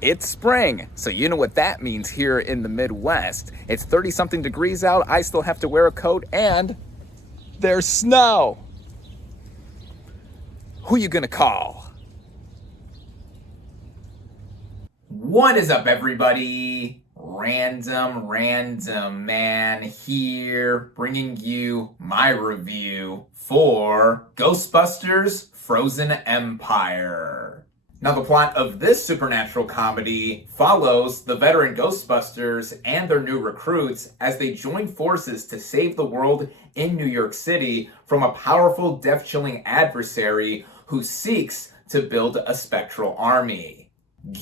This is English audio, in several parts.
It's spring, so you know what that means here in the Midwest. It's 30-something degrees out, I still have to wear a coat, and there's snow. Who you gonna call? What is up, everybody? Random Man here, bringing you my review for Ghostbusters Frozen Empire. Now, the plot of this supernatural comedy follows the veteran Ghostbusters and their new recruits as they join forces to save the world in New York City from a powerful, death-chilling adversary who seeks to build a spectral army.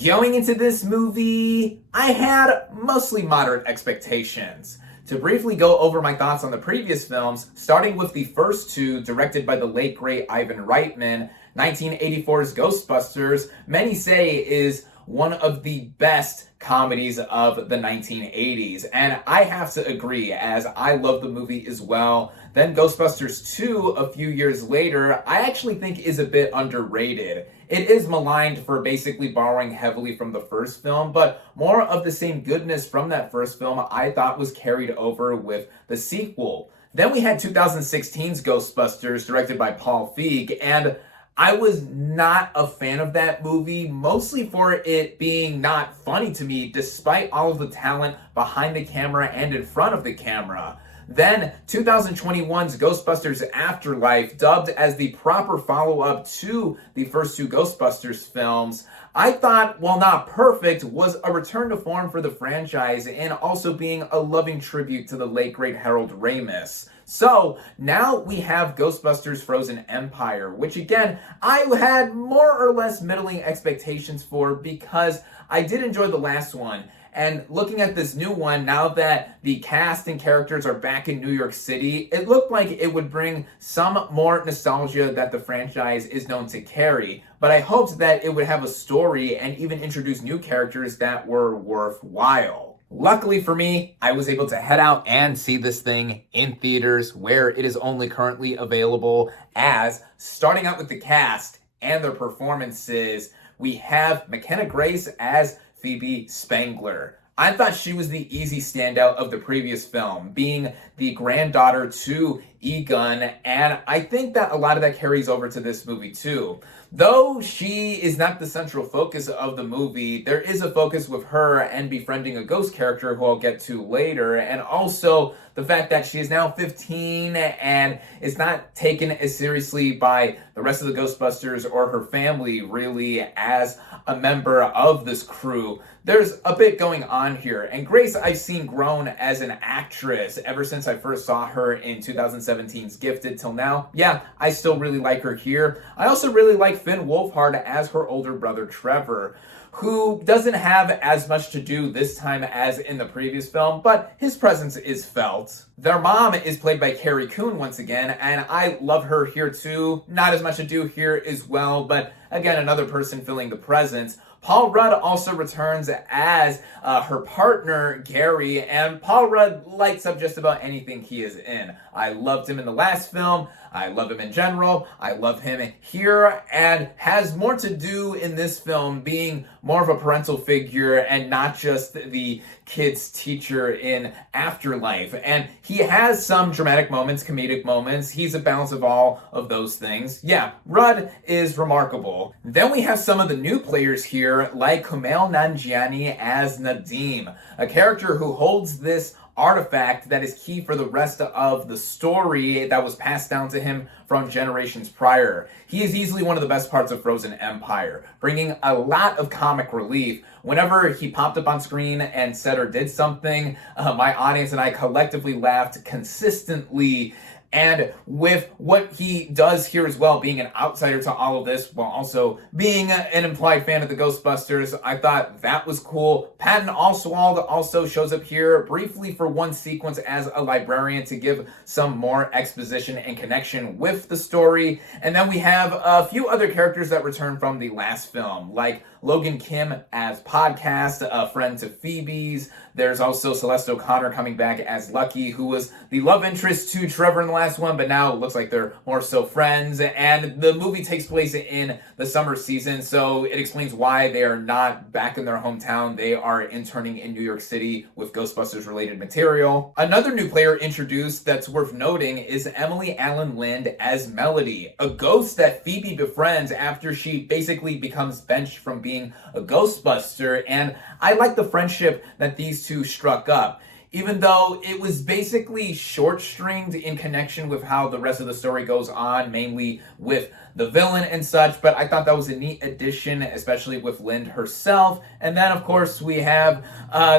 Going into this movie, I had mostly moderate expectations. To briefly go over my thoughts on the previous films, starting with the first two directed by the late great Ivan Reitman, 1984's Ghostbusters, many say is one of the best comedies of the 1980s. And I have to agree, as I love the movie as well. Then Ghostbusters 2, a few years later, I actually think is a bit underrated. It is maligned for basically borrowing heavily from the first film, but more of the same goodness from that first film I thought was carried over with the sequel. Then we had 2016's Ghostbusters, directed by Paul Feig, and I was not a fan of that movie, mostly for it being not funny to me, despite all of the talent behind the camera and in front of the camera. Then 2021's Ghostbusters Afterlife, dubbed as the proper follow-up to the first two Ghostbusters films, I thought, while not perfect, was a return to form for the franchise and also being a loving tribute to the late great Harold Ramis. So now we have Ghostbusters Frozen Empire, which again, I had more or less middling expectations for because I did enjoy the last one. And looking at this new one, now that the cast and characters are back in New York City, it looked like it would bring some more nostalgia that the franchise is known to carry. But I hoped that it would have a story and even introduce new characters that were worthwhile. Luckily for me, I was able to head out and see this thing in theaters where it is only currently available, as starting out with the cast and their performances, we have McKenna Grace as Phoebe Spangler. I thought she was the easy standout of the previous film, being the granddaughter to Egon, and I think that a lot of that carries over to this movie too. Though she is not the central focus of the movie, there is a focus with her and befriending a ghost character who I'll get to later, and also the fact that she is now 15 and is not taken as seriously by the rest of the Ghostbusters or her family really as a member of this crew. There's a bit going on here, and Grace I've seen grown as an actress ever since I first saw her in 2017's Gifted till now. Yeah, I still really like her here. I also really like Finn Wolfhard as her older brother Trevor, who doesn't have as much to do this time as in the previous film, but his presence is felt. Their mom is played by Carrie Coon once again, and I love her here too. Not as much to do here as well, but again, another person filling the presence. Paul Rudd also returns as her partner, Gary, and Paul Rudd lights up just about anything he is in. I loved him in the last film. I love him in general. I love him here, and has more to do in this film being more of a parental figure and not just the kid's teacher in Afterlife. And he has some dramatic moments, comedic moments. He's a balance of all of those things. Yeah, Rudd is remarkable. Then we have some of the new players here, like Kumail Nanjiani as Nadim, a character who holds this artifact that is key for the rest of the story that was passed down to him from generations prior. He is easily one of the best parts of Frozen Empire, bringing a lot of comic relief. Whenever he popped up on screen and said or did something, my audience and I collectively laughed consistently. And with what he does here as well, being an outsider to all of this, while also being an implied fan of the Ghostbusters, I thought that was cool. Patton Oswalt also shows up here briefly for one sequence as a librarian to give some more exposition and connection with the story. And then we have a few other characters that return from the last film, like Logan Kim as Podcast, a friend to Phoebe's. There's also Celeste O'Connor coming back as Lucky, who was the love interest to Trevor in the last one, but now it looks like they're more so friends. And the movie takes place in the summer season, so it explains why they are not back in their hometown. They are interning in New York City with Ghostbusters related material. Another new player introduced that's worth noting is Emily Allen Lind as Melody, a ghost that Phoebe befriends after she basically becomes benched from being a Ghostbuster. And I like the friendship that these two struck up, even though it was basically short-stringed in connection with how the rest of the story goes on, mainly with the villain and such. But I thought that was a neat addition, especially with Lind herself. And then, of course, we have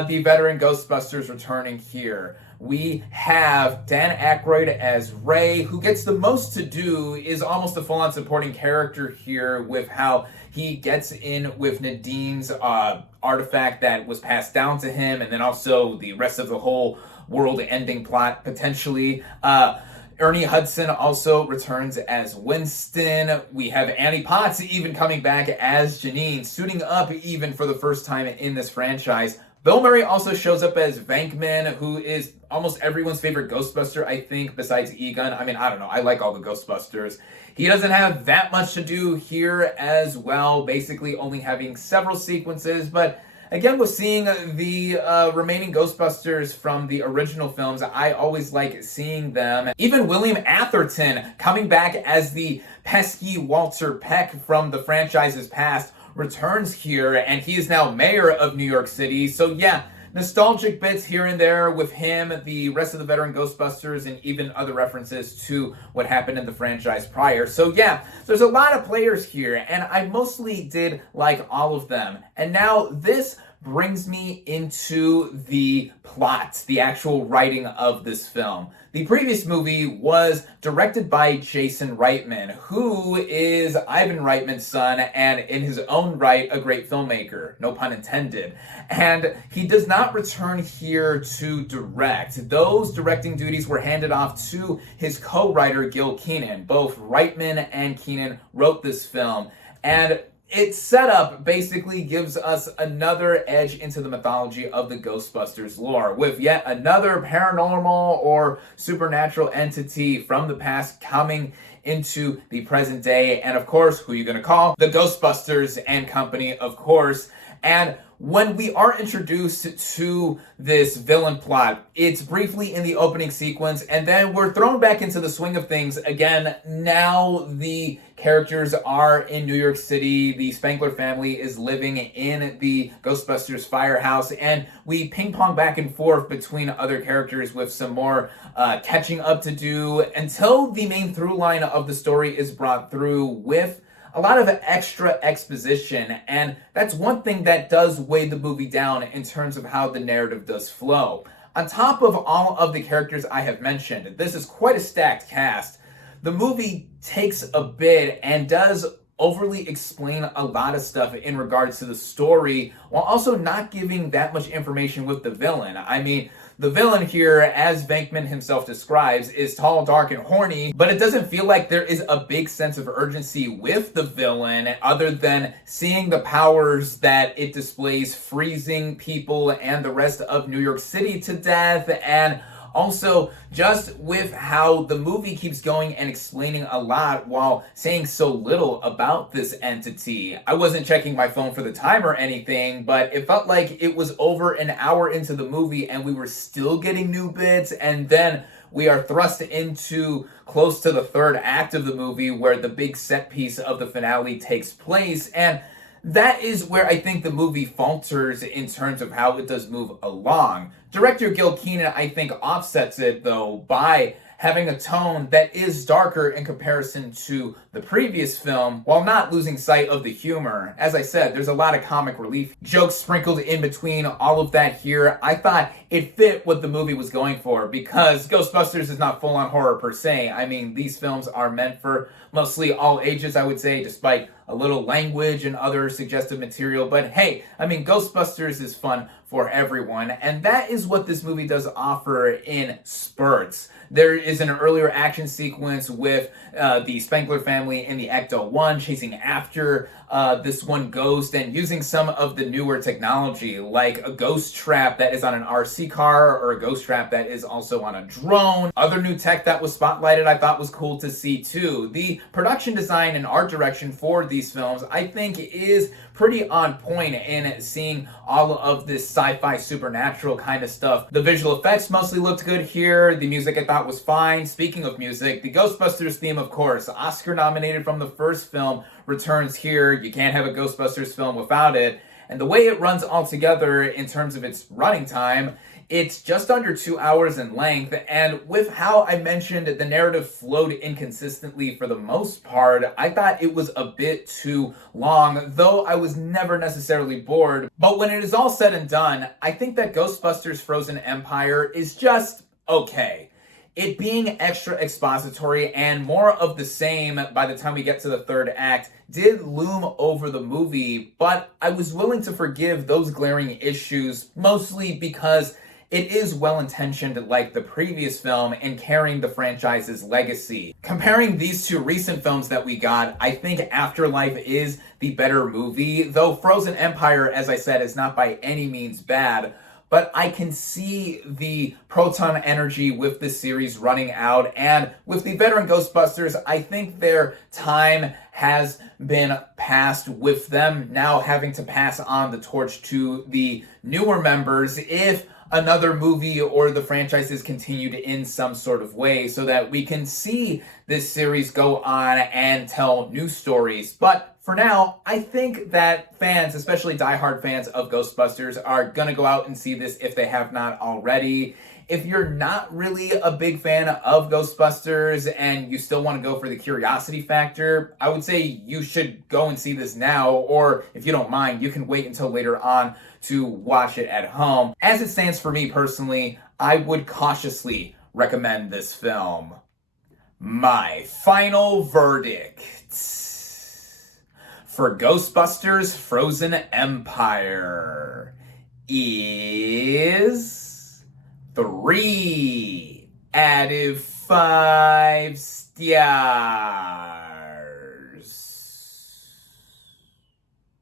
the veteran Ghostbusters returning here. We have Dan Aykroyd as Ray, who gets the most to do, is almost a full-on supporting character here with how he gets in with Nadine's artifact that was passed down to him, and then also the rest of the whole world-ending plot, potentially. Ernie Hudson also returns as Winston. We have Annie Potts even coming back as Janine, suiting up even for the first time in this franchise. Bill Murray also shows up as Venkman, who is almost everyone's favorite Ghostbuster, I think, besides Egon. I mean, I don't know. I like all the Ghostbusters. He doesn't have that much to do here as well, basically only having several sequences. But again, with seeing the remaining Ghostbusters from the original films, I always like seeing them. Even William Atherton coming back as the pesky Walter Peck from the franchise's past returns here, and he is now mayor of New York City. So yeah, nostalgic bits here and there with him, the rest of the veteran Ghostbusters, and even other references to what happened in the franchise prior. So yeah, there's a lot of players here, and I mostly did like all of them. And now this brings me into the plot, the actual writing of this film. The previous movie was directed by Jason Reitman, who is Ivan Reitman's son and in his own right a great filmmaker, no pun intended. And he does not return here to direct. Those directing duties were handed off to his co-writer Gil Kenan. Both Reitman and Kenan wrote this film, and its setup basically gives us another edge into the mythology of the Ghostbusters lore, with yet another paranormal or supernatural entity from the past coming into the present day. And of course, who are you going to call? The Ghostbusters and company, of course. And when we are introduced to this villain plot, it's briefly in the opening sequence, and then we're thrown back into the swing of things again. Now the characters are in New York City. The Spangler family is living in the Ghostbusters firehouse, and we ping pong back and forth between other characters with some more catching up to do until the main through line of the story is brought through with a lot of extra exposition. And that's one thing that does weigh the movie down in terms of how the narrative does flow. On top of all of the characters I have mentioned, this is quite a stacked cast. The movie takes a bit and does overly explain a lot of stuff in regards to the story, while also not giving that much information with the villain. I mean, the villain here, as Venkman himself describes, is tall, dark, and horny, but it doesn't feel like there is a big sense of urgency with the villain, other than seeing the powers that it displays, freezing people and the rest of New York City to death, and also, just with how the movie keeps going and explaining a lot while saying so little about this entity. I wasn't checking my phone for the time or anything, but it felt like it was over an hour into the movie and we were still getting new bits, and then we are thrust into close to the third act of the movie where the big set piece of the finale takes place, and that is where I think the movie falters in terms of how it does move along. Director Gil Kenan, I think, offsets it, though, by having a tone that is darker in comparison to the previous film, while not losing sight of the humor. As I said, there's a lot of comic relief jokes sprinkled in between all of that here. I thought it fit what the movie was going for, because Ghostbusters is not full-on horror per se. I mean, these films are meant for mostly all ages, I would say, despite a little language and other suggestive material. But hey, I mean, Ghostbusters is fun for everyone, and that is what this movie does offer in spurts. There is an earlier action sequence with the Spengler family in the Ecto-1 chasing after this one ghost and using some of the newer technology, like a ghost trap that is on an RC car or a ghost trap that is also on a drone. Other new tech that was spotlighted I thought was cool to see too. The production design and art direction for these films I think is pretty on point in seeing all of this sci-fi supernatural kind of stuff. The visual effects mostly looked good here. The music I thought was fine. Speaking of music, the Ghostbusters theme, of course, Oscar nominated from the first film, returns here. You can't have a Ghostbusters film without it. And the way it runs all together in terms of its running time, it's just under 2 hours in length, and with how I mentioned the narrative flowed inconsistently for the most part, I thought it was a bit too long, though I was never necessarily bored. But when it is all said and done, I think that Ghostbusters Frozen Empire is just okay. It being extra expository and more of the same by the time we get to the third act did loom over the movie, but I was willing to forgive those glaring issues, mostly because it is well-intentioned like the previous film in carrying the franchise's legacy. Comparing these two recent films that we got, I think Afterlife is the better movie, though Frozen Empire, as I said, is not by any means bad. But I can see the proton energy with this series running out, and with the veteran Ghostbusters, I think their time has been passed, with them now having to pass on the torch to the newer members if another movie or the franchise is continued in some sort of way, so that we can see this series go on and tell new stories. But for now, I think that fans, especially diehard fans of Ghostbusters, are gonna go out and see this if they have not already. If you're not really a big fan of Ghostbusters and you still want to go for the curiosity factor, I would say you should go and see this now, or if you don't mind, you can wait until later on to watch it at home. As it stands for me personally, I would cautiously recommend this film. My final verdict for Ghostbusters Frozen Empire is 3 out of 5 stars.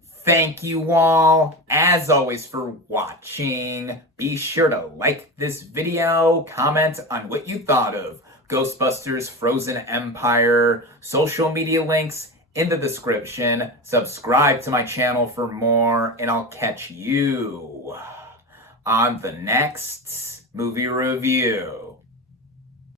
Thank you all, as always, for watching. Be sure to like this video, comment on what you thought of Ghostbusters Frozen Empire, social media links in the description. Subscribe to my channel for more, and I'll catch you on the next movie review.